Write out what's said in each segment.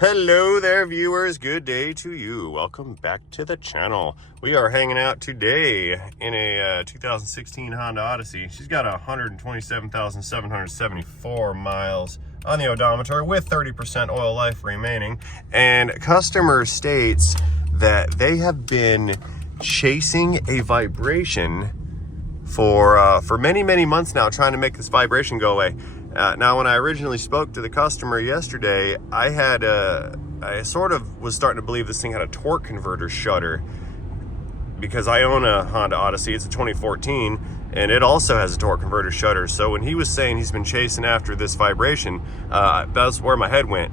Hello there, viewers. Good day to you. Welcome back to the channel. We are hanging out today in a 2016 Honda Odyssey. She's got 127,774 miles on the odometer with 30% oil life remaining. And customer states that they have been chasing a vibration for many, many months now, trying to make this vibration go away. Now, when I originally spoke to the customer yesterday, I sort of was starting to believe this thing had a torque converter shutter, because I own a Honda Odyssey. It's a 2014, and it also has a torque converter shutter. So when he was saying he's been chasing after this vibration, that's where my head went.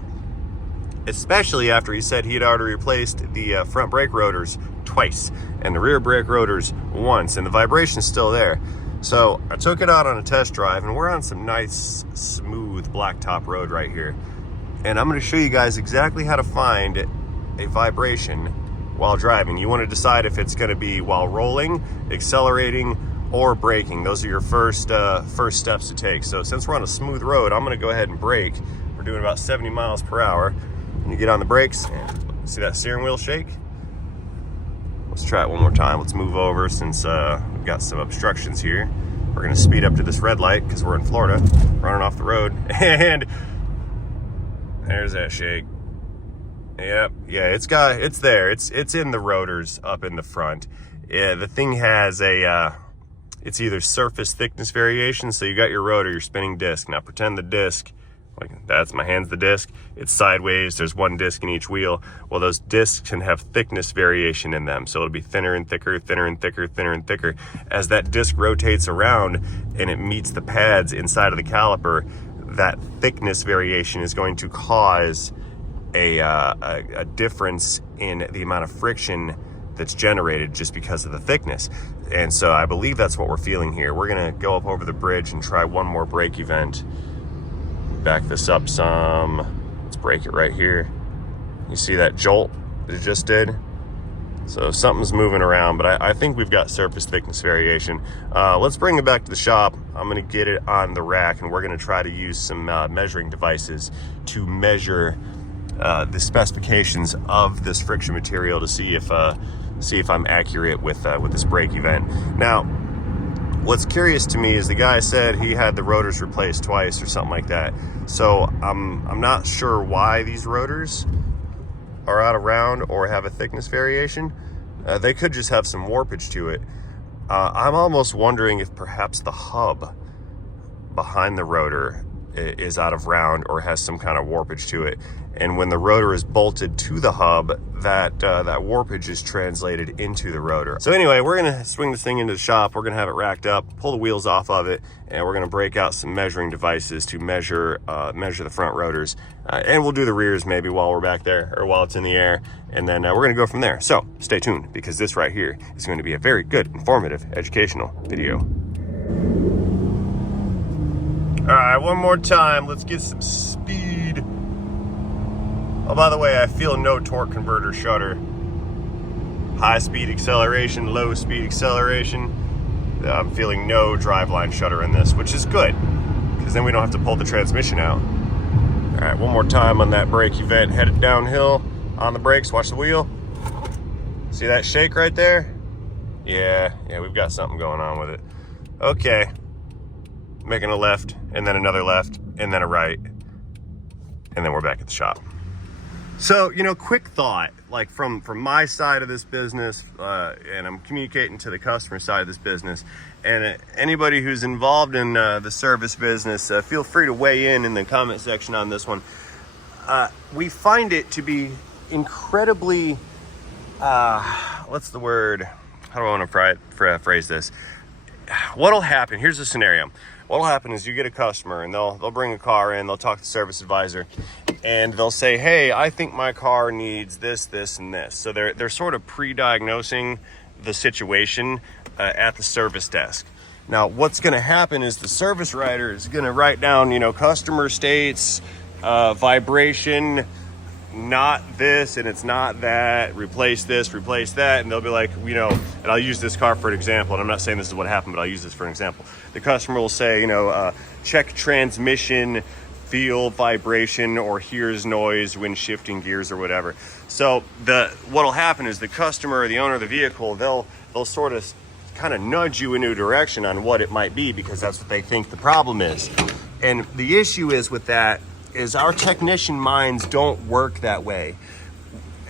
Especially after he said he had already replaced the front brake rotors twice and the rear brake rotors once, and the vibration's still there. So I took it out on a test drive, and we're on some nice, smooth blacktop road right here. And I'm going to show you guys exactly how to find a vibration while driving. You want to decide if it's going to be while rolling, accelerating, or braking. Those are your first steps to take. So since we're on a smooth road, I'm going to go ahead and brake. We're doing about 70 miles per hour. And you get on the brakes, and see that steering wheel shake? Let's try it one more time. Let's move over since we've got some obstructions here. We're gonna speed up to this red light because we're in Florida, running off the road. And there's that shake. Yep, yeah, it's there. It's in the rotors up in the front. Yeah, the thing has it's either surface thickness variation. So you got your rotor, your spinning disc. Now pretend the disc, like that's my hand's the disc, it's sideways, there's one disc in each wheel. Well, those discs can have thickness variation in them, so it'll be thinner and thicker, thinner and thicker, thinner and thicker. As that disc rotates around and it meets the pads inside of the caliper, that thickness variation is going to cause a difference in the amount of friction that's generated just because of the thickness. And so I believe that's what we're feeling here. We're gonna go up over the bridge and try one more brake event. Back this up some. Let's brake it right here. You see that jolt that it just did? So something's moving around, but I think we've got surface thickness variation. Let's bring it back to the shop. I'm gonna get it on the rack, and we're gonna try to use some measuring devices to measure the specifications of this friction material to see if I'm accurate with this brake event. Now, what's curious to me is the guy said he had the rotors replaced twice or something like that. So I'm not sure why these rotors are out of round or have a thickness variation. They could just have some warpage to it. I'm almost wondering if perhaps the hub behind the rotor is out of round or has some kind of warpage to it. And when the rotor is bolted to the hub, that warpage is translated into the rotor. So anyway, we're gonna swing this thing into the shop. We're gonna have it racked up, pull the wheels off of it, and we're gonna break out some measuring devices to measure the front rotors. And we'll do the rears maybe while we're back there, or while it's in the air. And then we're gonna go from there. So stay tuned, because this right here is going to be a very good, informative, educational video. All right, one more time. Let's get some speed. Oh, by the way, I feel no torque converter shutter. High speed acceleration, low speed acceleration. I'm feeling no driveline shutter in this, which is good, because then we don't have to pull the transmission out. All right, one more time on that brake event. Headed downhill on the brakes. Watch the wheel. See that shake right there? Yeah, we've got something going on with it. Okay. Making a left, and then another left, and then a right, and then we're back at the shop. So, quick thought, like from my side of this business, and I'm communicating to the customer side of this business, and anybody who's involved in the service business, feel free to weigh in the comment section on this one. We find it to be incredibly, what's the word? How do I want to phrase this? What'll happen, here's the scenario. What'll happen is you get a customer, and they'll bring a car in, they'll talk to the service advisor, and they'll say, hey, I think my car needs this, this, and this. So they're sort of pre-diagnosing the situation at the service desk. Now, what's gonna happen is the service writer is gonna write down, customer states, vibration, not this, and it's not that, replace this, replace that, and they'll be like, and I'll use this car for an example, and I'm not saying this is what happened, but I'll use this for an example. The customer will say, check transmission, feel vibration or hears noise when shifting gears or whatever. So what'll happen is the customer or the owner of the vehicle, they'll sort of kind of nudge you in a new direction on what it might be, because that's what they think the problem is. And the issue is with that is our technician minds don't work that way.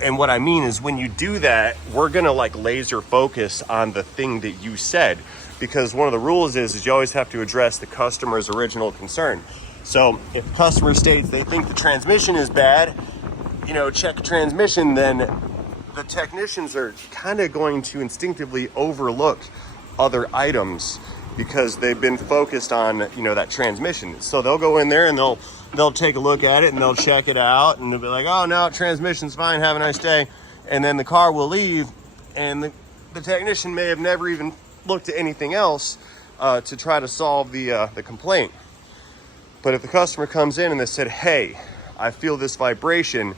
And what I mean is, when you do that, we're gonna like laser focus on the thing that you said, because one of the rules is you always have to address the customer's original concern. So if the customer states they think the transmission is bad, you know, check transmission, then the technicians are kind of going to instinctively overlook other items because they've been focused on, you know, that transmission. So they'll go in there and they'll take a look at it and they'll check it out and they'll be like, oh no, transmission's fine, have a nice day. And then the car will leave, and the technician may have never even looked at anything else to try to solve the complaint. But if the customer comes in and they said, hey, I feel this vibration,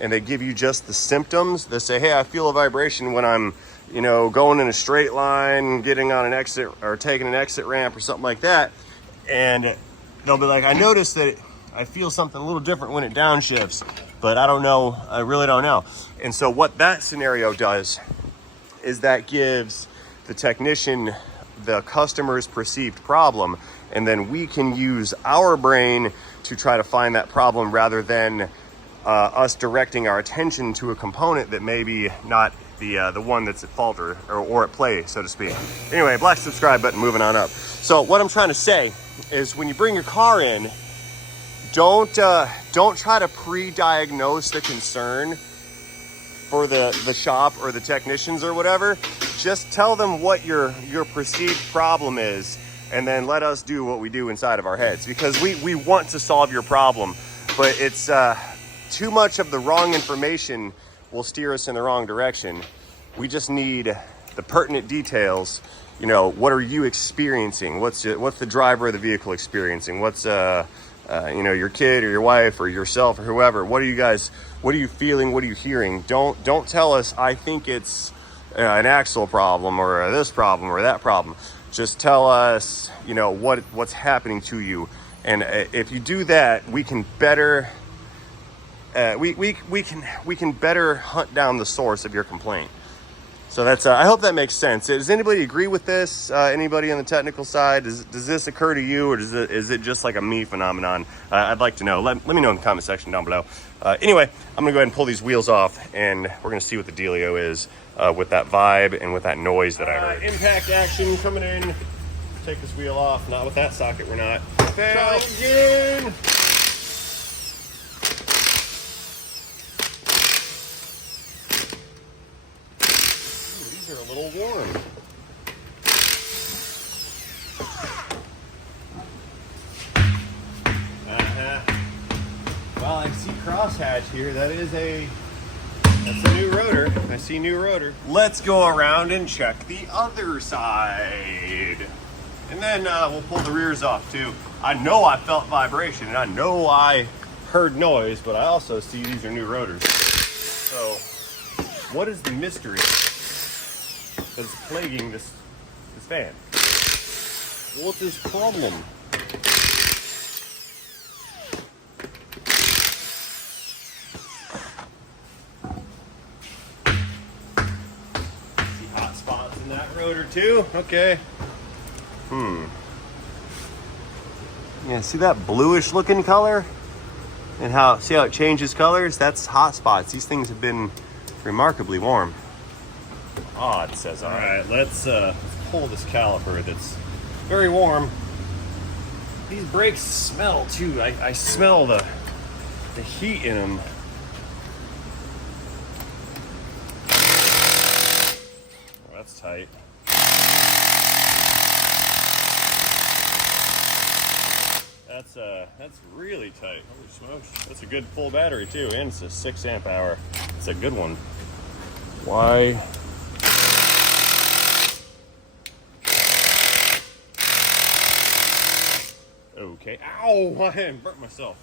and they give you just the symptoms, they say, hey, I feel a vibration when I'm, you know, going in a straight line, getting on an exit or taking an exit ramp or something like that. And they'll be like, I noticed that I feel something a little different when it downshifts, but I don't know, I really don't know. And so what that scenario does is that gives the technician the customer's perceived problem, and then we can use our brain to try to find that problem rather than us directing our attention to a component that may be not the one that's at fault or at play, so to speak. Anyway, black subscribe button, moving on up. So what I'm trying to say is, when you bring your car in, don't try to pre-diagnose the concern for the shop or the technicians or whatever. Just tell them what your perceived problem is, and then let us do what we do inside of our heads, because we want to solve your problem, but it's too much of the wrong information will steer us in the wrong direction. We just need the pertinent details. You know, what are you experiencing? What's the driver of the vehicle experiencing? What's you know, your kid or your wife or yourself or whoever? What are you feeling? What are you hearing? Don't tell us, I think it's an axle problem or this problem or that problem. Just tell us, you know, what's happening to you. And if you do that, we can better we can better hunt down the source of your complaint. So that's I hope that makes sense. Does anybody agree with this? Anybody on the technical side? Does this occur to you, or is it just like a me phenomenon? I'd like to know. Let me know in the comment section down below. Anyway, I'm gonna go ahead and pull these wheels off, and we're gonna see what the dealio is with that vibe and with that noise that I heard. Impact action coming in. Take this wheel off. Not with that socket, we're not. Try again. They're a little warm. Well, I see crosshatch here. That's a new rotor. I see new rotor. Let's go around and check the other side. And then we'll pull the rears off too. I know I felt vibration and I know I heard noise, but I also see these are new rotors. So what is the mystery that's plaguing this fan? What's his problem? See hot spots in that rotor too? Okay. Yeah, see that bluish looking color? And see how it changes colors? That's hot spots. These things have been remarkably warm. Odd, says. All right, let's pull this caliper that's very warm. These brakes smell too. I smell the heat in them. Oh, that's tight. That's really tight. Holy smokes. That's a good full battery too, and it's a 6 amp hour. It's a good one. Why? Okay. Ow! I burnt myself.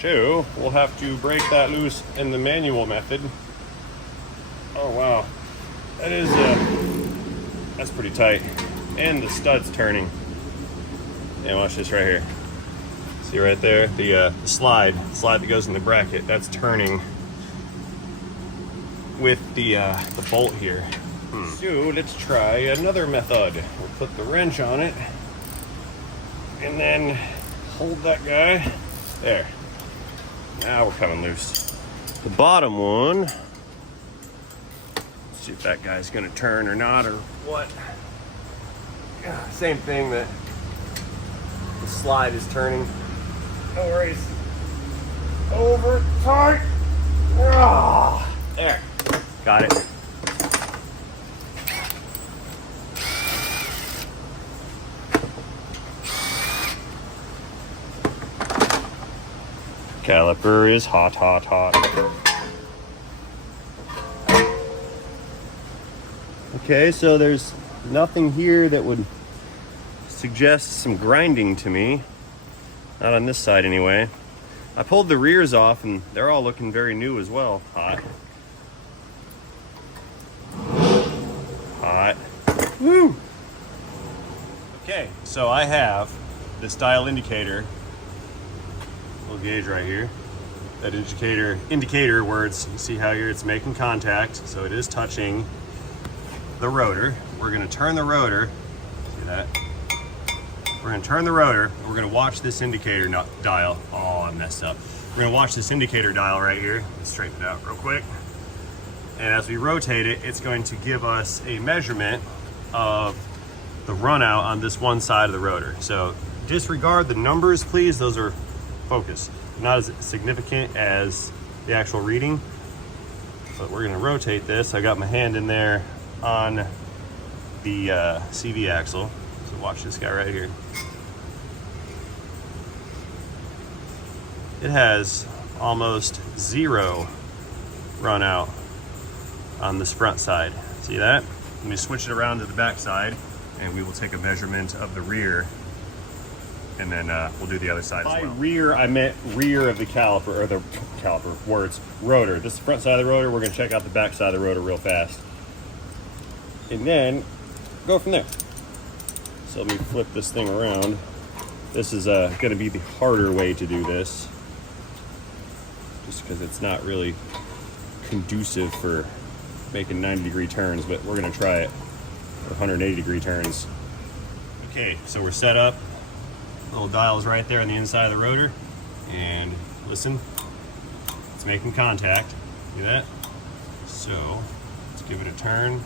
So we'll have to break that loose in the manual method. Oh wow, that's pretty tight, and the stud's turning. Yeah, watch this right here. See right there, the slide that goes in the bracket, that's turning with the bolt here. So let's try another method. We'll put the wrench on it and then hold that guy. There. Now we're coming loose. The bottom one, let's see if that guy's gonna turn or not or what. Yeah, same thing, that the slide is turning. No worries. Over tight. Ah, there. Got it. Caliper is hot, hot, hot. Okay, so there's nothing here that would suggest some grinding to me. Not on this side anyway. I pulled the rears off and they're all looking very new as well. Hot. Hot. Woo! Okay, so I have this dial indicator, little gauge right here. That indicator where it's, you see how here it's making contact, so it is touching the rotor. We're gonna turn the rotor, see that? We're gonna turn the rotor, and we're gonna watch this indicator dial. Oh, I messed up. We're gonna watch this indicator dial right here. Let's straighten it out real quick. And as we rotate it, it's going to give us a measurement of the run out on this one side of the rotor. So disregard the numbers, please. Those are focus. Not as significant as the actual reading, but we're gonna rotate this. I got my hand in there on the CV axle. So watch this guy right here. It has almost zero run out on this front side. See that? Let me switch it around to the back side and we will take a measurement of the rear, and then we'll do the other side as well. By rear, I meant rear of the caliper, or the caliper, words, rotor. This is the front side of the rotor. We're gonna check out the back side of the rotor real fast. And then go from there. So let me flip this thing around. This is gonna be the harder way to do this, just because it's not really conducive for making 90-degree turns, but we're gonna try it for 180-degree turns. Okay, so we're set up. Little dial is right there on the inside of the rotor, and listen, it's making contact. See that? So let's give it a turn.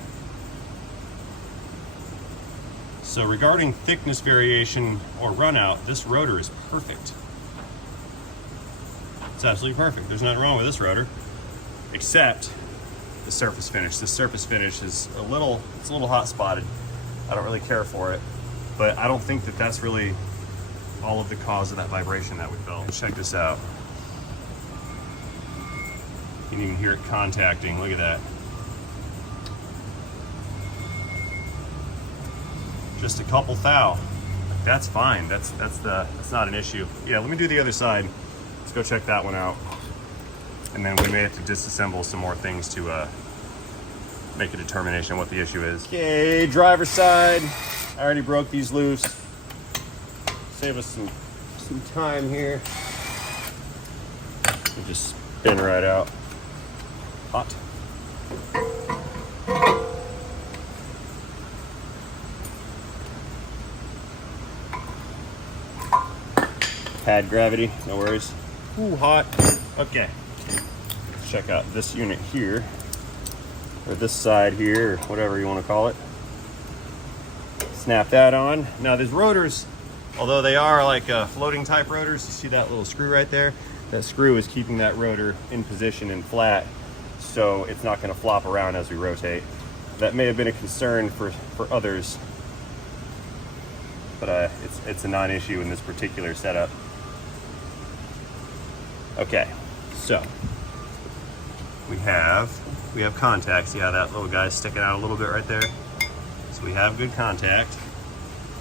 So regarding thickness variation or run out, this rotor is perfect. It's absolutely perfect. There's nothing wrong with this rotor, except the surface finish. The surface finish is it's a little hot spotted. I don't really care for it, but I don't think that that's really all of the cause of that vibration that we felt. Check this out. You can even hear it contacting. Look at that. Just a couple thou. That's fine. That's not an issue. Yeah, let me do the other side. Let's go check that one out. And then we may have to disassemble some more things to make a determination of what the issue is. Okay, driver's side. I already broke these loose. Save us some time here. We'll just spin right out. Hot. Pad gravity, no worries. Ooh, hot. Okay. Check out this unit here, or this side here, or whatever you want to call it. Snap that on. Now these rotors, although they are like floating type rotors, you see that little screw right there? That screw is keeping that rotor in position and flat, so it's not going to flop around as we rotate. That may have been a concern for others, but it's a non-issue in this particular setup. Okay, so we have contact. See how that little guy's sticking out a little bit right there? So we have good contact.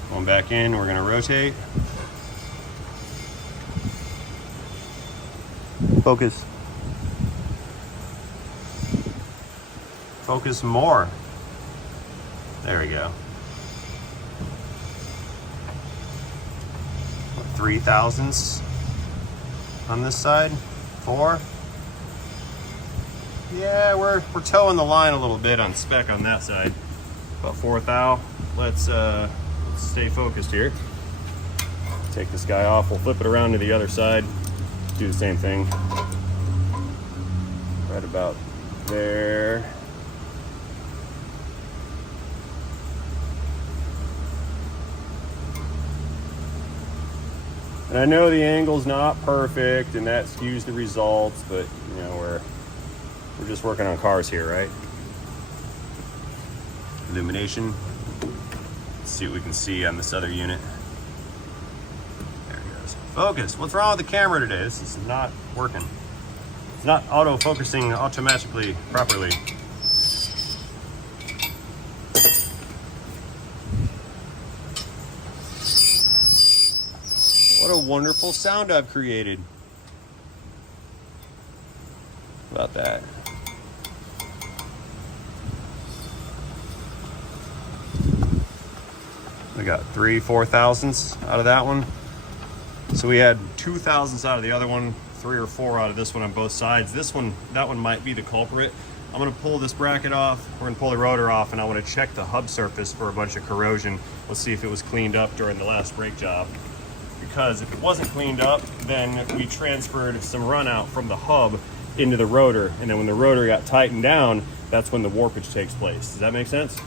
Going back in, we're gonna rotate. Focus. Focus more. There we go. 3 thousandths. on this side. 4. Yeah, we're towing the line a little bit on spec on that side. About 4 thou. Let's stay focused here. Take this guy off. We'll flip it around to the other side. Do the same thing. Right about there. And I know the angle's not perfect and that skews the results, but you know, we're just working on cars here, right? Illumination. Let's see what we can see on this other unit. There it goes. Focus. What's wrong with the camera today? This is not working. It's not auto-focusing automatically properly. What a wonderful sound I've created. How about that? We got 3-4 thousandths out of that one. So we had 2 thousandths out of the other one, 3 or 4 out of this one on both sides. This one, that one might be the culprit. I'm gonna pull this bracket off, we're gonna pull the rotor off, and I wanna check the hub surface for a bunch of corrosion. Let's see if it was cleaned up during the last brake job. Because if it wasn't cleaned up, then we transferred some run out from the hub into the rotor, and then when the rotor got tightened down, that's when the warpage takes place. Does that make sense?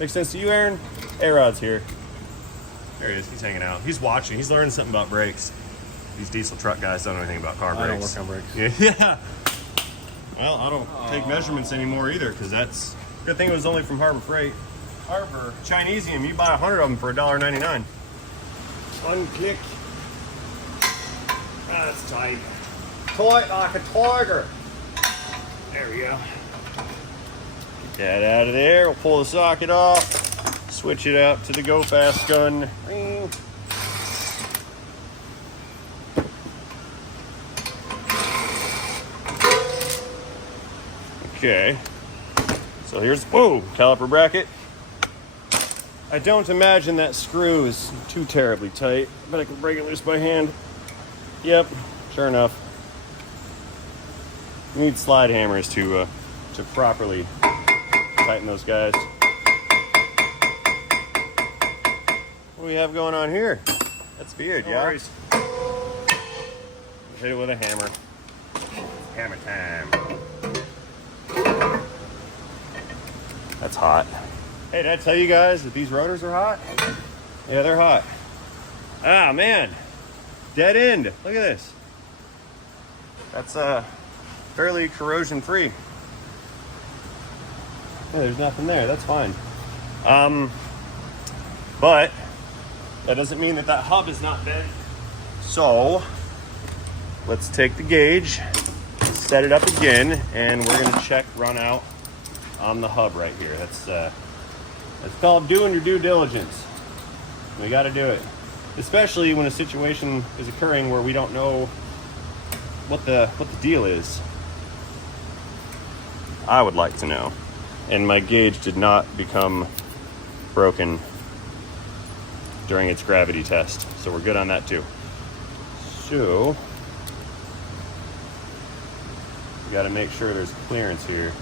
Makes sense to you, Aaron? A-Rod's here. There he is, he's hanging out. He's watching, he's learning something about brakes. These diesel truck guys don't know anything about car brakes. I don't work on brakes. Yeah. Well, I don't take measurements anymore either, because that's, good thing it was only from Harbor Freight. Harbor, Chinesium, you buy 100 of them for $1.99. Unclick. That's tight. Tight like a tiger. There we go. Get that out of there. We'll pull the socket off. Switch it up to the Go Fast gun. Okay. So here's, whoa, caliper bracket. I don't imagine that screw is too terribly tight, but I can break it loose by hand. Yep, sure enough. You need slide hammers to properly tighten those guys. What do we have going on here? That's weird, yeah? Worries. Hit it with a hammer. Hammer time. That's hot. Hey, did I tell you guys that these rotors are hot? Yeah, they're hot. Ah, man. Dead end. Look at this. That's fairly corrosion free. Yeah, there's nothing there. That's fine. But that doesn't mean that that hub is not bent. So let's take the gauge, set it up again, and we're gonna check run out on the hub right here. It's called doing your due diligence. We got to do it, especially when a situation is occurring where we don't know what the deal is. I would like to know. And my gauge did not become broken during its gravity test, so we're good on that too. So we got to make sure there's clearance here.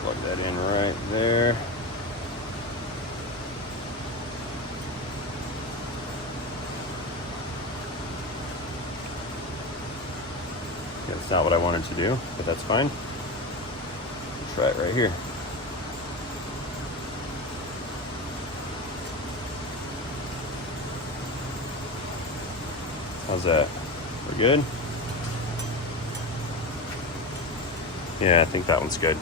Plug that in right there. That's not what I wanted to do, but that's fine. Let's try it right here. How's that? We're good? Yeah, I think that one's good.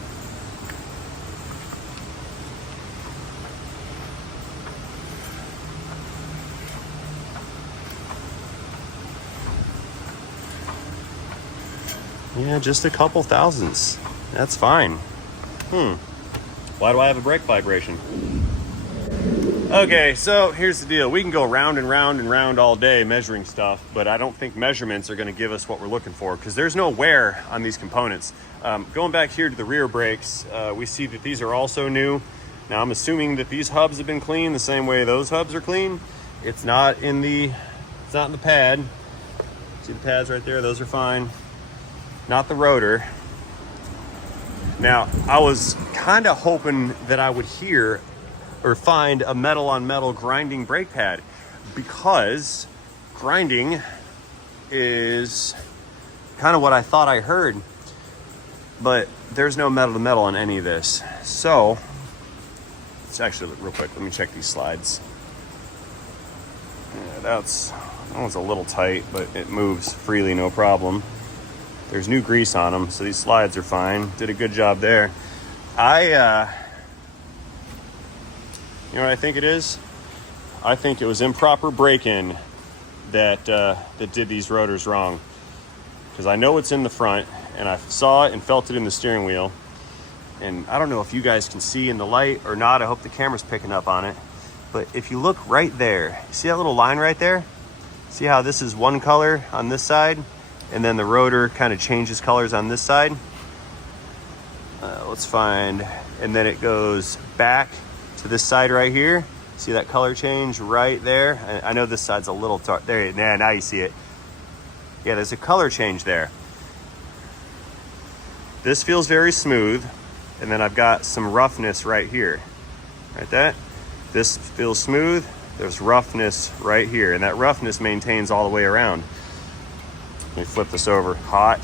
Yeah, just a couple thousandths. That's fine. Why do I have a brake vibration? Okay, so here's the deal. We can go round and round and round all day measuring stuff, but I don't think measurements are going to give us what we're looking for because there's no wear on these components. Going back here to the rear brakes, we see that these are also new. Now I'm assuming that these hubs have been cleaned the same way those hubs are clean. It's not in the It's not in the pad. See the pads right there? Those are fine. Not the rotor. Now, I was kind of hoping that I would hear or find a metal on metal grinding brake pad, because grinding is kind of what I thought I heard, but there's no metal to metal on any of this. So it's actually, real quick, let me check these slides. Yeah, that one's a little tight, but it moves freely, no problem. There's new grease on them, so these slides are fine. Did a good job there. You know what I think it is? I think it was improper break-in that did these rotors wrong. Because I know it's in the front, and I saw it and felt it in the steering wheel. And I don't know if you guys can see in the light or not. I hope the camera's picking up on it. But if you look right there, see that little line right there? See how this is one color on this side, and then the rotor kind of changes colors on this side? Let's find, and then it goes back to this side right here. See that color change right there? I know this side's a little dark. There, now you see it. Yeah, there's a color change there. This feels very smooth, and then I've got some roughness right here. Right there. This feels smooth. There's roughness right here, and that roughness maintains all the way around. Let me flip this over. Hot.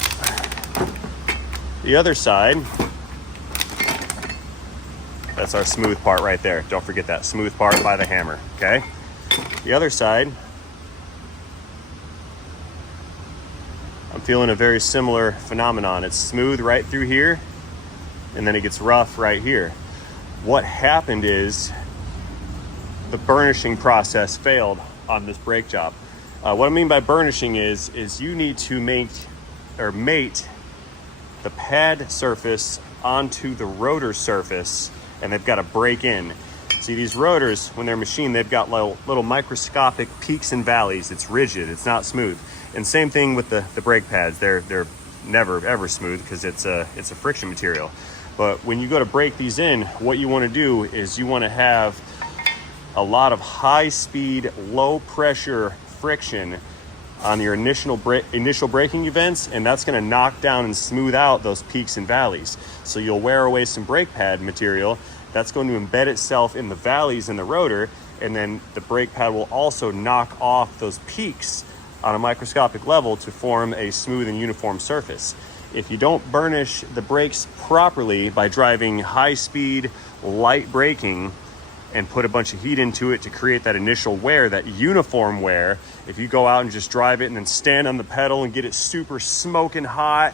The other side, that's our smooth part right there. Don't forget that smooth part by the hammer, okay? The other side, I'm feeling a very similar phenomenon. It's smooth right through here, and then it gets rough right here. What happened is the burnishing process failed on this brake job. What I mean by burnishing is you need to mate the pad surface onto the rotor surface, and they've got to break in. See, these rotors, when they're machined, they've got little microscopic peaks and valleys. It's rigid, it's not smooth. And same thing with the brake pads. They're never ever smooth because it's a friction material. But when you go to break these in, what you want to do is you want to have a lot of high speed, low pressure friction on your initial braking events, and that's going to knock down and smooth out those peaks and valleys. So you'll wear away some brake pad material. That's going to embed itself in the valleys in the rotor, and then the brake pad will also knock off those peaks on a microscopic level to form a smooth and uniform surface. If you don't burnish the brakes properly by driving high speed, light braking, and put a bunch of heat into it to create that initial wear, that uniform wear, if you go out and just drive it and then stand on the pedal and get it super smoking hot,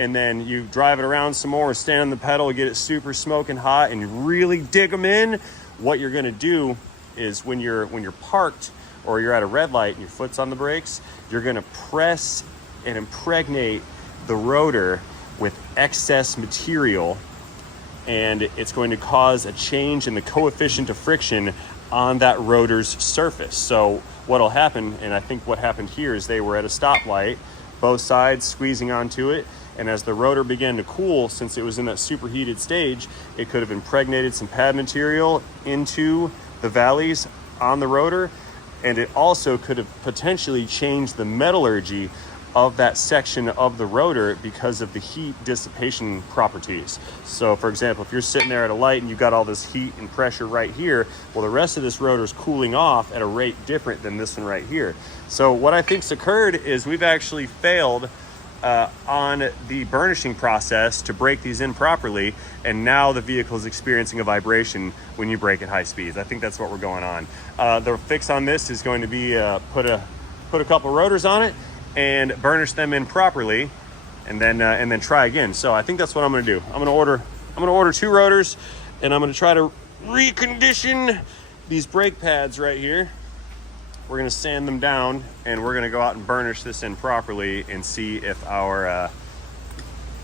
and then you drive it around some more and stand on the pedal and get it super smoking hot and you really dig them in, what you're gonna do is when you're parked or you're at a red light and your foot's on the brakes, you're gonna press and impregnate the rotor with excess material, and it's going to cause a change in the coefficient of friction on that rotor's surface. So what'll happen, and I think what happened here, is they were at a stoplight, both sides squeezing onto it, and as the rotor began to cool, since it was in that superheated stage, it could have impregnated some pad material into the valleys on the rotor, and it also could have potentially changed the metallurgy of that section of the rotor because of the heat dissipation properties. So for example, if you're sitting there at a light and you've got all this heat and pressure right here, well, the rest of this rotor is cooling off at a rate different than this one right here. So what I think's occurred is we've actually failed on the burnishing process to break these in properly, and now the vehicle is experiencing a vibration when you brake at high speeds. I think that's what we're going on. The fix on this is going to be put a couple rotors on it and burnish them in properly, and then try again. So I think that's what I'm gonna do. I'm gonna order 2 rotors, and I'm gonna try to recondition these brake pads right here. We're gonna sand them down, and we're gonna go out and burnish this in properly and see if our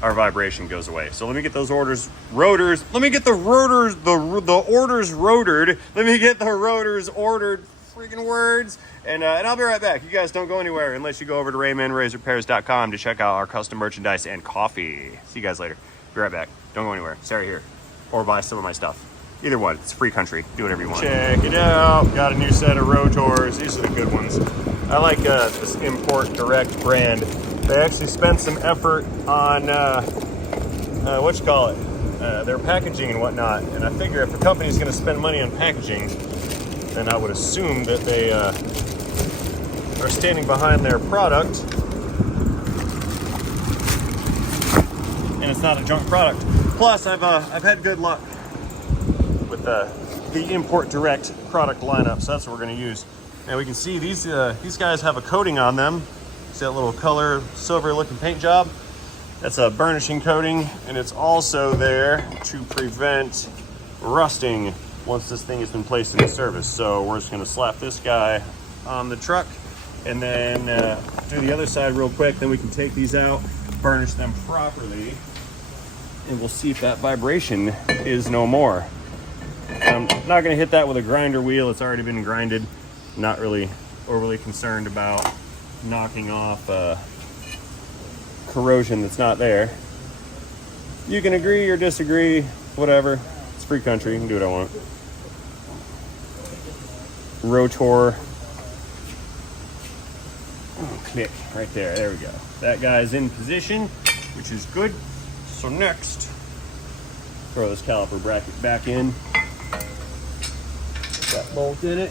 vibration goes away. So let me get those rotors. Let me get the rotors rotored. Let me get the rotors ordered. Freaking words. And I'll be right back. You guys don't go anywhere unless you go over to RaymanRazorRepairs.com to check out our custom merchandise and coffee. See you guys later. Be right back. Don't go anywhere. Stay right here. Or buy some of my stuff. Either one. It's a free country. Do whatever you want. Check it out. Got a new set of rotors. These are the good ones. I like this Import Direct brand. They actually spent some effort on their packaging and whatnot. And I figure if a company is going to spend money on packaging, then I would assume that they are standing behind their product, and it's not a junk product. Plus, I've had good luck with the Import Direct product lineup, so that's what we're going to use. And we can see these guys have a coating on them. See that little color silver looking paint job? That's a burnishing coating, and it's also there to prevent rusting once this thing has been placed into service. So we're just going to slap this guy on the truck and then do the other side real quick. Then we can take these out, burnish them properly, and we'll see if that vibration is no more. I'm not going to hit that with a grinder wheel. It's already been grinded. Not really overly concerned about knocking off corrosion that's not there. You can agree or disagree, whatever. It's free country. You can do what I want. Rotor. Click right there. There we go. That guy's in position, which is good. So next, throw this caliper bracket back in. Put that bolt in it.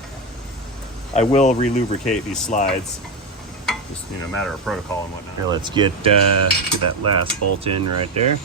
I will relubricate these slides, just matter of protocol and whatnot. Here, let's get that last bolt in right there.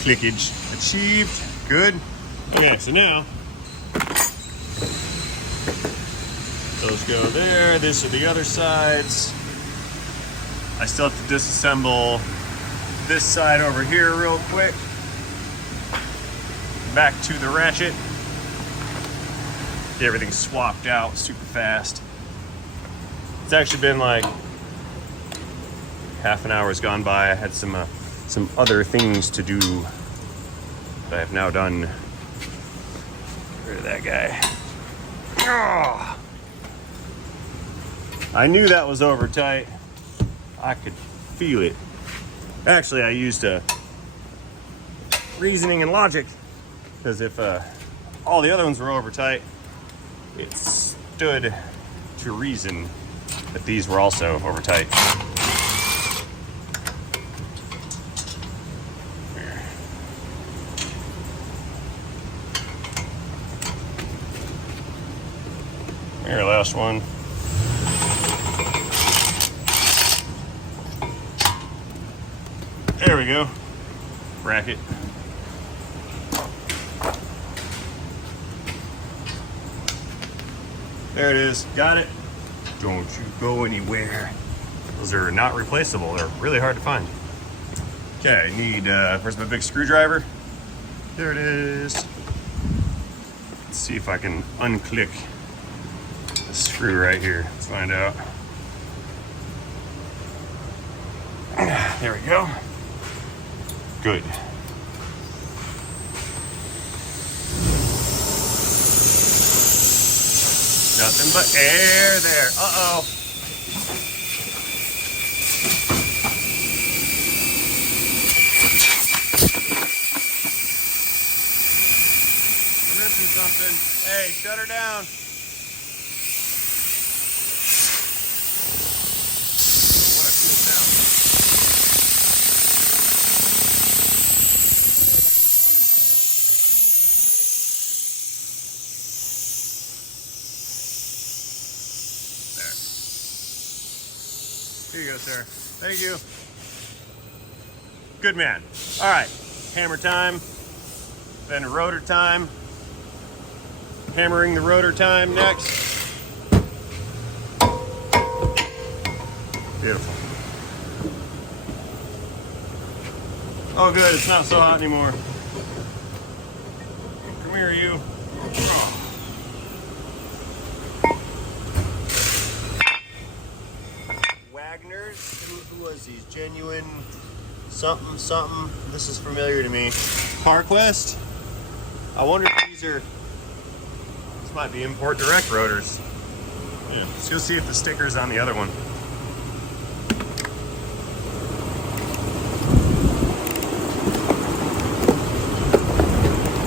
Clickage achieved. Good. Okay, so now those go there. This are the other sides. I still have to disassemble this side over here real quick. Back to the ratchet. Get everything swapped out super fast. It's actually been like half an hour has gone by. I had some other things to do that I have now done. Get rid of that guy. Oh, I knew that was over tight. I could feel it. Actually, I used reasoning and logic, because if all the other ones were over tight, it stood to reason that these were also over tight. Here, last one. There we go. Bracket. There it is. Got it. Don't you go anywhere. Those are not replaceable. They're really hard to find. Okay, I need, where's my big screwdriver? There it is. Let's see if I can unclick the screw right here. Let's find out. There we go. Good. Nothing but air there. Uh-oh. We're missing something. Hey, shut her down. What a cool sound. Here you go, sir. Thank you. Good man. All right, hammer time, then rotor time. Hammering the rotor time next. Beautiful. Oh, good, it's not so hot anymore. Come here, you. Oh. Wagner Who was these? Genuine something something. This is familiar to me. CarQuest. I wonder if these are. This might be import direct rotors. Yeah. Let's go see if the sticker's on the other one.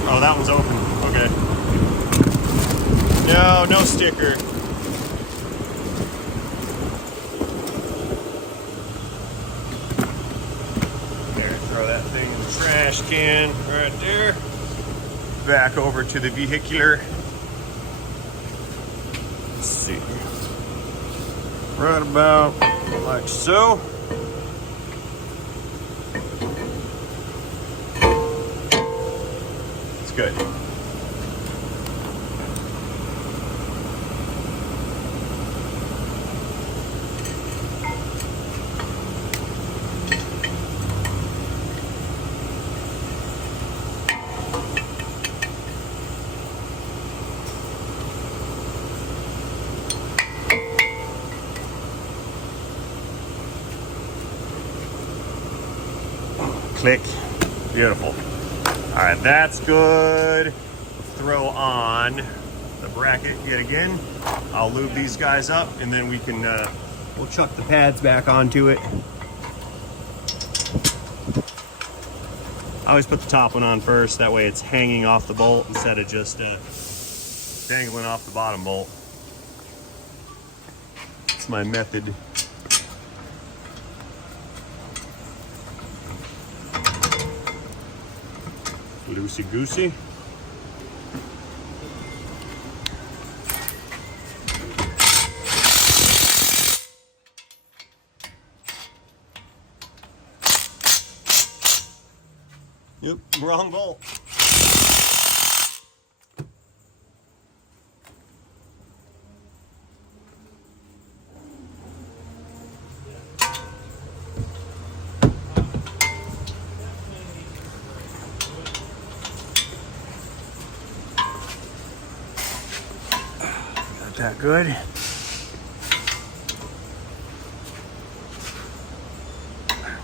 Oh, that one's open. Okay. No sticker. There, throw that thing in the trash can right there. Back over to the vehicular. Let's see. Right about like so. It's good. Click. Beautiful. All right, that's good. Throw on the bracket yet again. I'll lube these guys up and then we can, we'll chuck the pads back onto it. I always put the top one on first. That way it's hanging off the bolt instead of just dangling off the bottom bolt. It's my method. Loosey goosey. Yep, wrong bolt. That good.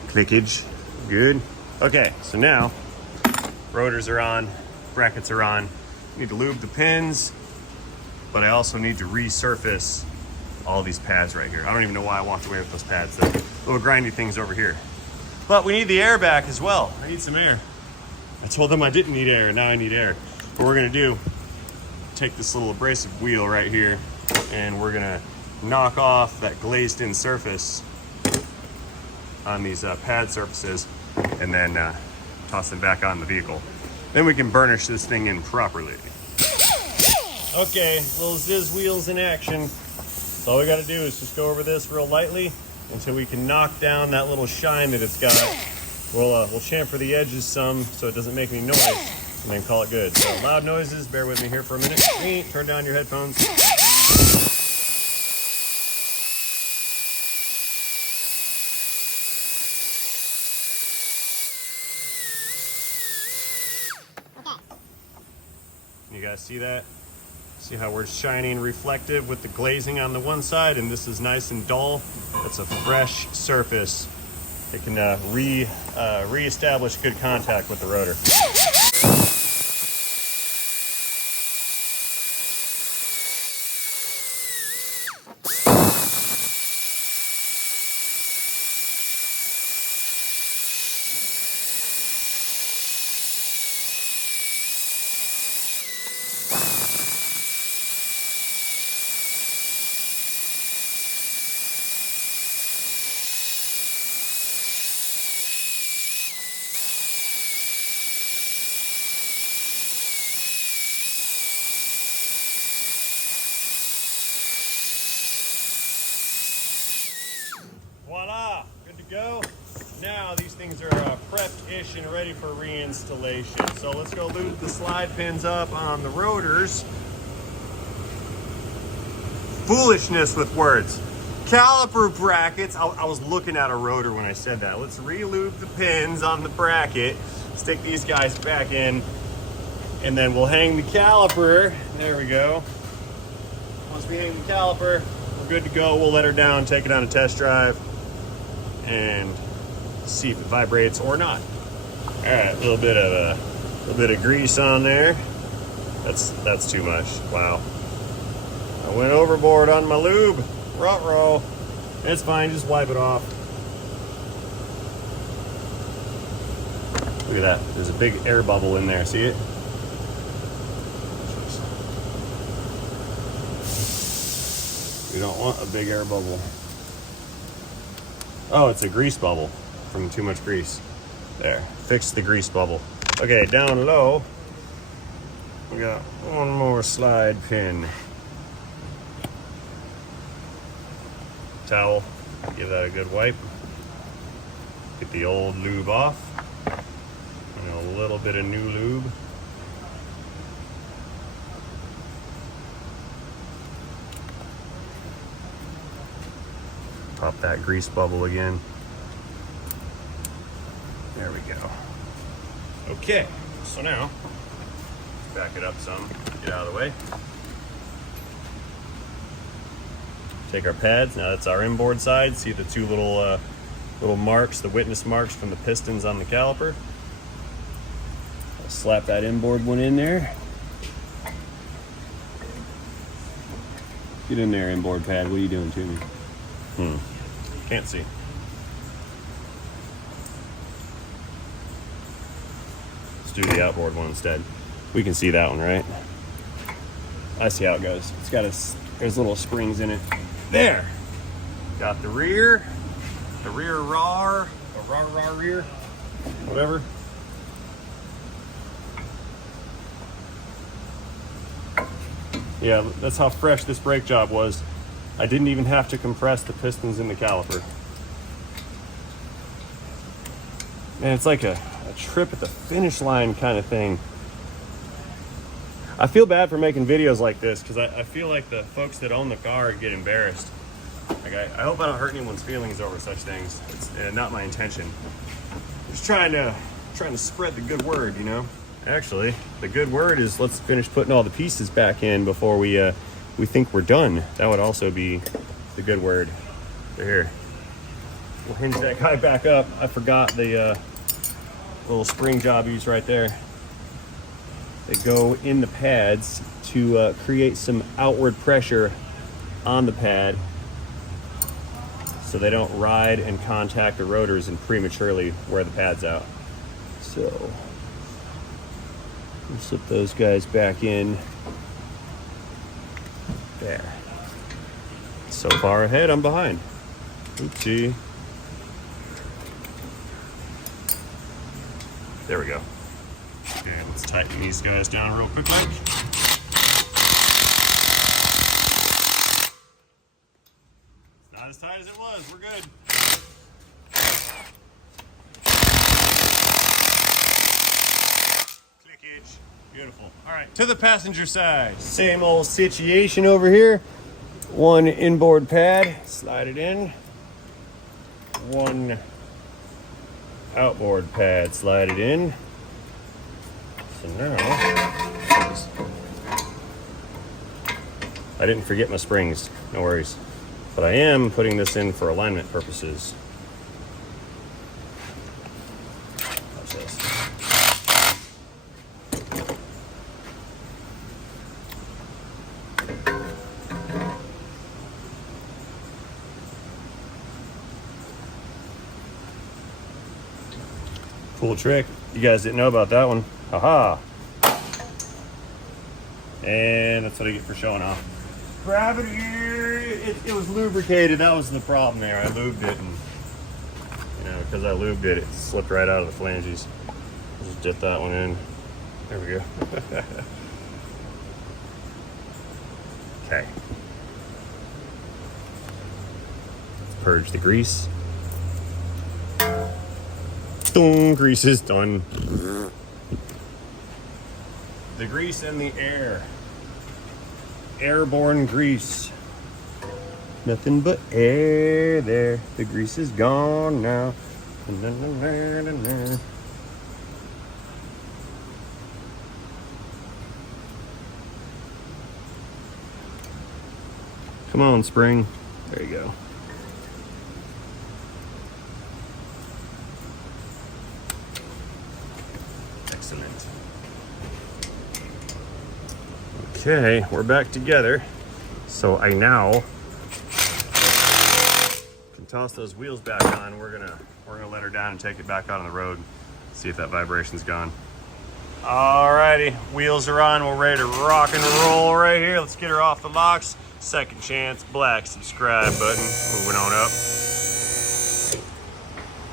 Clickage, good. Okay, so now rotors are on, brackets are on. Need to lube the pins, but I also need to resurface all these pads right here. I don't even know why I walked away with those pads. The little grindy things over here. But we need the air back as well. I need some air. I told them I didn't need air, now I need air. What we're gonna do, take this little abrasive wheel right here and we're gonna knock off that glazed in surface on these pad surfaces and then toss them back on the vehicle. Then we can burnish this thing in properly. Okay, little Ziz wheels in action. So all we gotta do is just go over this real lightly until we can knock down that little shine that it's got. We'll chamfer the edges some so it doesn't make any noise and then call it good. So loud noises, bear with me here for a minute. Turn down your headphones. You guys see that? See how we're shining reflective with the glazing on the one side and this is nice and dull? That's a fresh surface. It can re-establish good contact with the rotor. Voila, good to go. Now these things are prepped-ish and ready for reinstallation. So let's go lube the slide pins up on the rotors. Foolishness with words. Caliper brackets. I was looking at a rotor when I said that. Let's re-lube the pins on the bracket. Stick these guys back in. And then we'll hang the caliper. There we go. Once we hang the caliper, we're good to go. We'll let her down, take it on a test drive. and see if it vibrates or not. All right, a little bit of grease on there. That's too much. Wow. I went overboard on my lube. Ruh-roh. It's fine, just wipe it off. Look at that. There's a big air bubble in there. See it? We don't want a big air bubble. Oh, it's a grease bubble from too much grease. There, fix the grease bubble. Okay, down low, we got one more slide pin. Towel, give that a good wipe. Get the old lube off. And a little bit of new lube. Pop that grease bubble again. There we go. Okay, so now, back it up some, get out of the way. Take our pads, now that's our inboard side. See the two little marks, the witness marks from the pistons on the caliper. I'll slap that inboard one in there. Get in there, inboard pad, what are you doing to me? Can't see. Let's do the outboard one instead. We can see that one, right? I see how it goes. It's got there's little springs in it. There! Got the rear RAR, or RAR rear, whatever. Yeah, that's how fresh this brake job was. I didn't even have to compress the pistons in the caliper. Man, it's like a trip at the finish line kind of thing. I feel bad for making videos like this because I feel like the folks that own the car get embarrassed. Like I hope I don't hurt anyone's feelings over such things. It's not my intention. I'm just trying to spread the good word, you know? Actually, the good word is let's finish putting all the pieces back in before we think we're done. That would also be the good word. So here, we'll hinge that guy back up. I forgot the little spring jobbies right there. They go in the pads to create some outward pressure on the pad so they don't ride and contact the rotors and prematurely wear the pads out. So we'll slip those guys back in. There. So far ahead, I'm behind. Oopsie. There we go. Okay, let's tighten these guys down real quick. It's not as tight as it was. We're good. Clickage. Beautiful. All right, to the passenger side. Same old situation over here. One inboard pad, slide it in. One outboard pad, slide it in. So now, I didn't forget my springs, no worries. But I am putting this in for alignment purposes. Watch this. Cool trick. You guys didn't know about that one. Haha. And that's what I get for showing off. Gravity, it was lubricated. That was the problem there. I lubed it, and because I lubed it, it slipped right out of the flanges. Just dip that one in. There we go. Okay. Let's purge the grease. Boom, grease is done. The grease and the air. Airborne grease. Nothing but air there. The grease is gone now. Come on, spring. There you go. Excellent. Okay, we're back together. So I now can toss those wheels back on. We're gonna let her down and take it back out on the road. See if that vibration's gone. Alrighty, wheels are on. We're ready to rock and roll right here. Let's get her off the locks. Second chance, black subscribe button. Moving on up.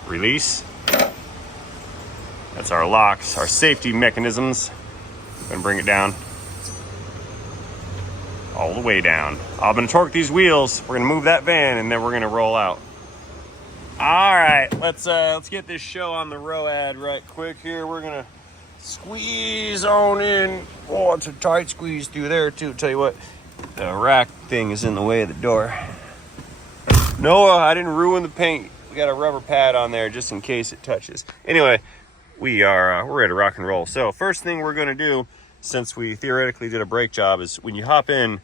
Release. That's our locks, our safety mechanisms. Gonna bring it down. All the way down. I'm gonna torque these wheels. We're gonna move that van and then we're gonna roll out. All right, let's get this show on the road right quick here. We're gonna squeeze on in. Oh, it's a tight squeeze through there too. Tell you what, the rack thing is in the way of the door. Noah, I didn't ruin the paint. We got a rubber pad on there just in case it touches. Anyway, we're ready to rock and roll. So first thing we're gonna do, since we theoretically did a brake job, is when you hop in,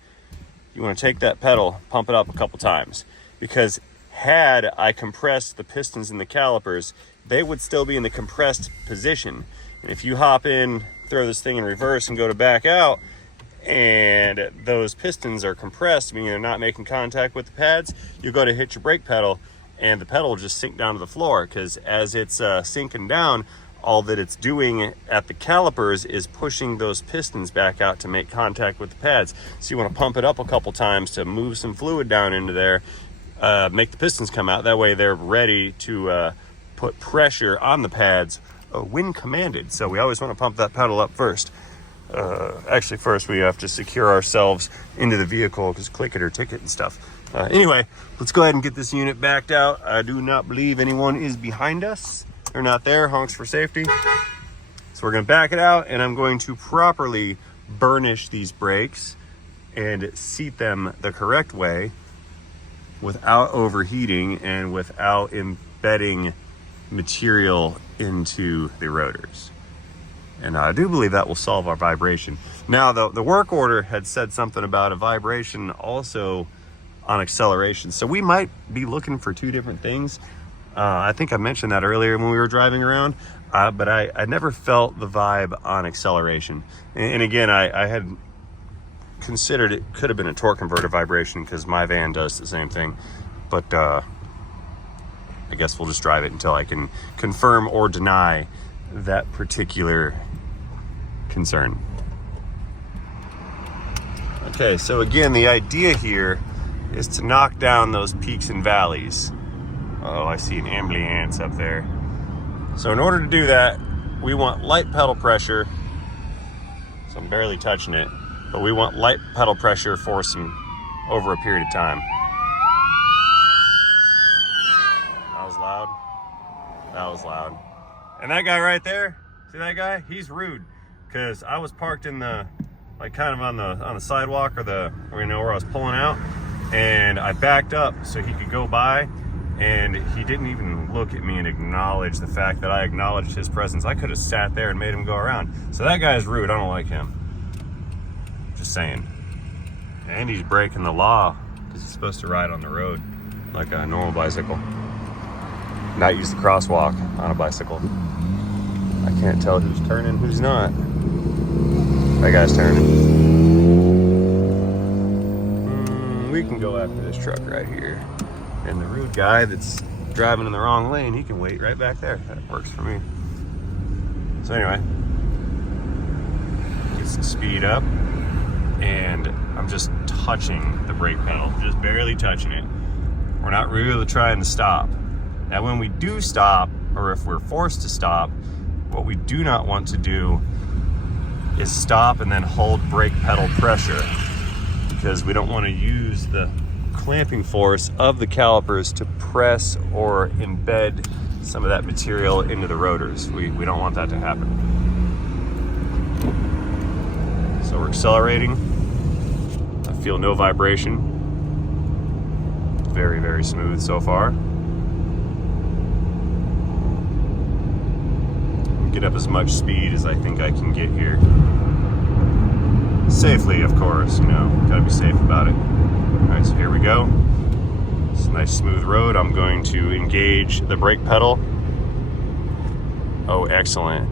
you want to take that pedal, pump it up a couple times, because had I compressed the pistons in the calipers, they would still be in the compressed position. And if you hop in, throw this thing in reverse and go to back out, and those pistons are compressed, meaning they're not making contact with the pads, you go to hit your brake pedal and the pedal will just sink down to the floor, because as it's sinking down, all that it's doing at the calipers is pushing those pistons back out to make contact with the pads. So you want to pump it up a couple times to move some fluid down into there, make the pistons come out. That way they're ready to put pressure on the pads when commanded. So we always want to pump that pedal up first. Actually, first we have to secure ourselves into the vehicle, because click it or ticket and stuff. Anyway, let's go ahead and get this unit backed out. I do not believe anyone is behind us. They're not there, honks for safety. So we're gonna back it out, and I'm going to properly burnish these brakes and seat them the correct way without overheating and without embedding material into the rotors. And I do believe that will solve our vibration. Now, the work order had said something about a vibration also on acceleration. So we might be looking for two different things. I think I mentioned that earlier when we were driving around, but I never felt the vibe on acceleration. And again, I had considered it could have been a torque converter vibration, because my van does the same thing. But I guess we'll just drive it until I can confirm or deny that particular concern. Okay, so again, the idea here is to knock down those peaks and valleys. Oh, I see an ambulance up there. So in order to do that, we want light pedal pressure. So I'm barely touching it, but we want light pedal pressure for over a period of time. That was loud. That was loud. And that guy right there, see that guy? He's rude, because I was parked in the, like kind of on the sidewalk, or where I was pulling out, and I backed up so he could go by. And he didn't even look at me and acknowledge the fact that I acknowledged his presence. I could have sat there and made him go around. So that guy's rude. I don't like him. Just saying. And he's breaking the law, because he's supposed to ride on the road like a normal bicycle, not use the crosswalk on a bicycle. I can't tell who's turning, who's not. That guy's turning. We can go after this truck right here. And the rude guy that's driving in the wrong lane, he can wait right back there. That works for me. So anyway, get some speed up, and I'm just touching the brake pedal, just barely touching it. We're not really trying to stop. Now, when we do stop, or if we're forced to stop, what we do not want to do is stop and then hold brake pedal pressure, because we don't want to use the clamping force of the calipers to press or embed some of that material into the rotors. We don't want that to happen. So we're accelerating. I feel no vibration. Very, very smooth so far. Get up as much speed as I think I can get here. Safely, of course, gotta be safe about it. All right, so here we go. It's a nice smooth road. I'm going to engage the brake pedal. Oh, excellent.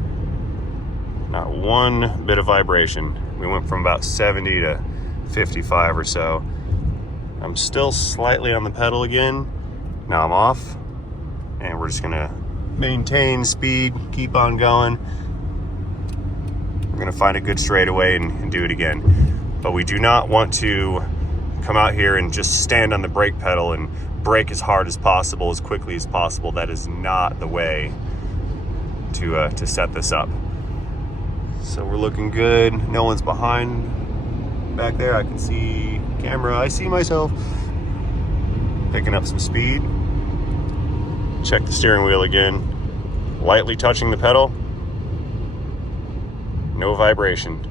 Not one bit of vibration. We went from about 70 to 55 or so. I'm still slightly on the pedal again. Now I'm off, and we're just gonna maintain speed, keep on going. We're gonna find a good straightaway and do it again. But we do not want to come out here and just stand on the brake pedal and brake as hard as possible, as quickly as possible. That is not the way to set this up. So we're looking good. No one's behind back there. I can see camera. I see myself. Picking up some speed. Check the steering wheel again. Lightly touching the pedal. No vibration.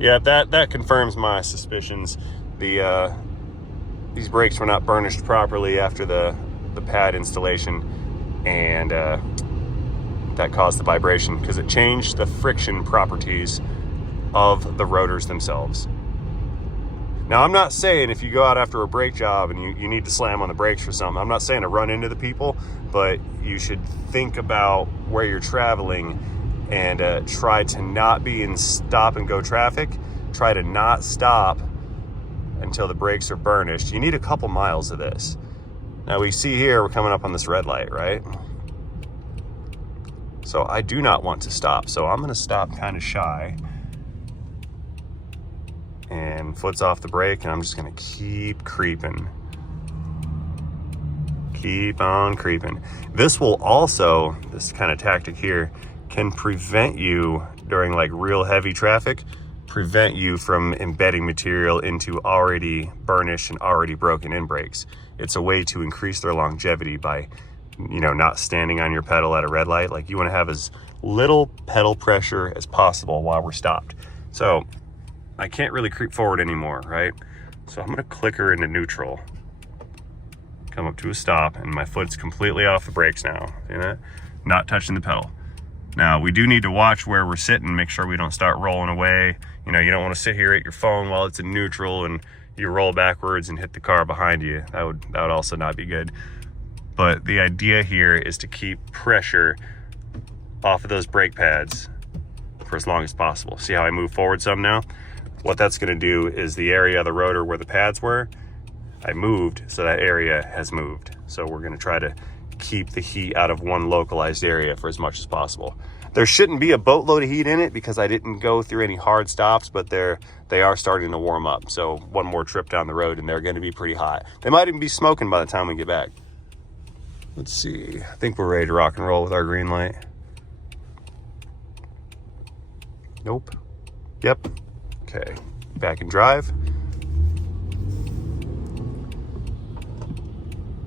Yeah, that confirms my suspicions. These brakes were not burnished properly after the pad installation, and that caused the vibration because it changed the friction properties of the rotors themselves. Now, I'm not saying if you go out after a brake job and you need to slam on the brakes for something, I'm not saying to run into the people, but you should think about where you're traveling and try to not be in stop and go traffic. Try to not stop until the brakes are burnished. You need a couple miles of this. Now we see here, we're coming up on this red light, right? So I do not want to stop. So I'm gonna stop kind of shy and foot's off the brake, and I'm just gonna keep creeping. Keep on creeping. This will also, this kind of tactic here, can prevent you during like real heavy traffic, prevent you from embedding material into already burnished and already broken in brakes. It's a way to increase their longevity by, you know, not standing on your pedal at a red light. Like, you want to have as little pedal pressure as possible while we're stopped. So I can't really creep forward anymore, right? So I'm going to clicker into neutral, come up to a stop, and my foot's completely off the brakes now. See that? Not touching the pedal. Now, we do need to watch where we're sitting, make sure we don't start rolling away. You know, you don't want to sit here at your phone while it's in neutral and you roll backwards and hit the car behind you. That would also not be good. But the idea here is to keep pressure off of those brake pads for as long as possible. See how I move forward some now? What that's going to do is the area of the rotor where the pads were, I moved, so that area has moved. So we're going to try to keep the heat out of one localized area for as much as possible. There shouldn't be a boatload of heat in it because I didn't go through any hard stops, but they are starting to warm up. So one more trip down the road and they're going to be pretty hot. They might even be smoking by the time we get back. Let's see. I think we're ready to rock and roll with our green light. Nope. Yep. Okay. Back in drive.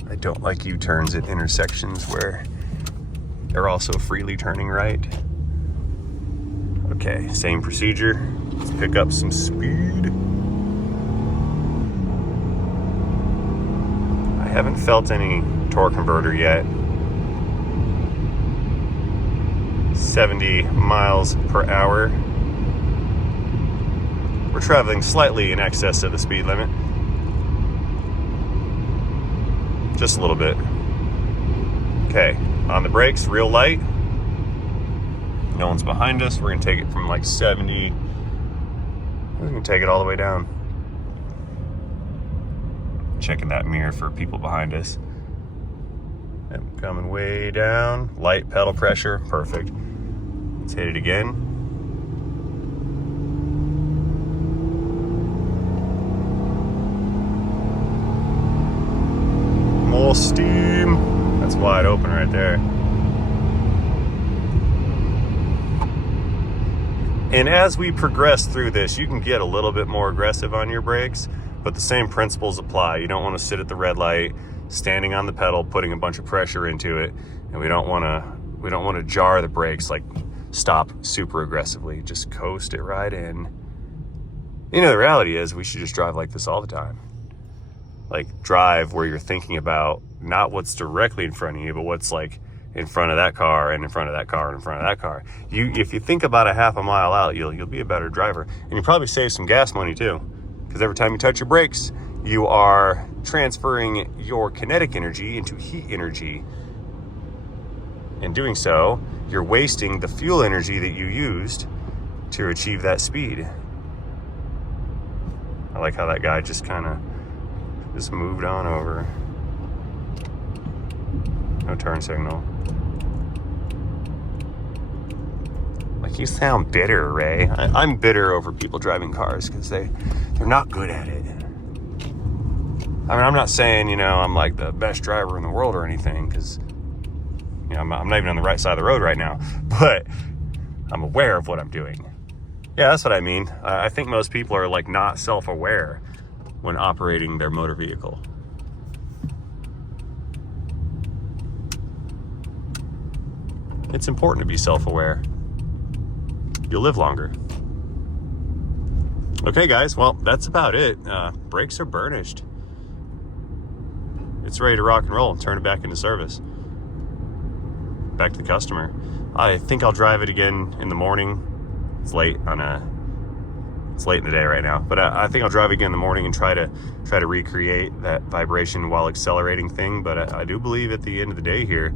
I don't like U-turns at intersections where they're also freely turning right. Okay, same procedure. Let's pick up some speed. I haven't felt any torque converter yet. 70 miles per hour. We're traveling slightly in excess of the speed limit. Just a little bit. Okay, on the brakes, real light. No one's behind us. We're gonna take it from like 70. We're gonna take it all the way down. Checking that mirror for people behind us. Yep, coming way down. Light pedal pressure, perfect. Let's hit it again. More steam. That's wide open right there. And as we progress through this, you can get a little bit more aggressive on your brakes, but the same principles apply. You don't want to sit at the red light, standing on the pedal, putting a bunch of pressure into it, and we don't want to jar the brakes, like stop super aggressively. Just coast it right in. You know, the reality is we should just drive like this all the time. Like, drive where you're thinking about not what's directly in front of you, but what's like in front of that car and in front of that car and in front of that car. If you think about a half a mile out, you'll be a better driver, and you probably save some gas money too, because every time you touch your brakes, you are transferring your kinetic energy into heat energy. In doing so, you're wasting the fuel energy that you used to achieve that speed. I like how that guy just kind of just moved on over. No turn signal. Like, you sound bitter, Ray. I'm bitter over people driving cars because they're not good at it. I mean, I'm not saying, you know, I'm like the best driver in the world or anything, because, you know, I'm not even on the right side of the road right now, but I'm aware of what I'm doing. Yeah, that's what I mean. I think most people are like not self-aware when operating their motor vehicle. It's important to be self-aware. You'll live longer. Okay, guys, well, that's about it. Brakes are burnished. It's ready to rock and roll and turn it back into service. Back to the customer. I think I'll drive it again in the morning. It's late in the day right now, but I think I'll drive again in the morning and try to recreate that vibration while accelerating thing. But I do believe at the end of the day here,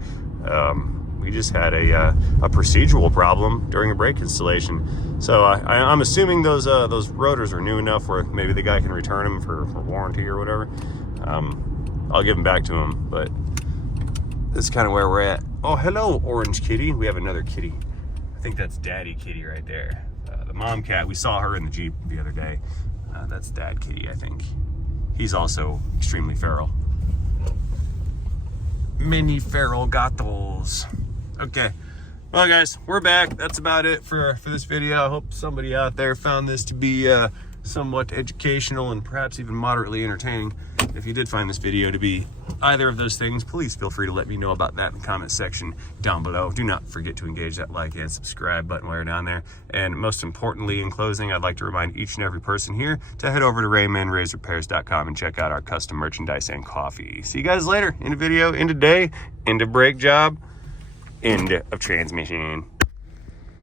we just had a procedural problem during a brake installation. So I'm assuming those rotors are new enough where maybe the guy can return them for warranty or whatever. I'll give them back to him, but this is kind of where we're at. Oh, hello, orange kitty. We have another kitty. I think that's Daddy Kitty right there. The mom cat, we saw her in the Jeep the other day. That's Dad Kitty, I think. He's also extremely feral. Mini feral gatos. Okay, well, guys, we're back. That's about it for this video. I hope somebody out there found this to be somewhat educational and perhaps even moderately entertaining. If you did find this video to be either of those things, please feel free to let me know about that in the comment section down below. Do not forget to engage that like and subscribe button while you're down there. And most importantly, in closing, I'd like to remind each and every person here to head over to RaymanRaisRepairs.com and check out our custom merchandise and coffee. See you guys later. End of video, end of day, end of brake job, end of transmission.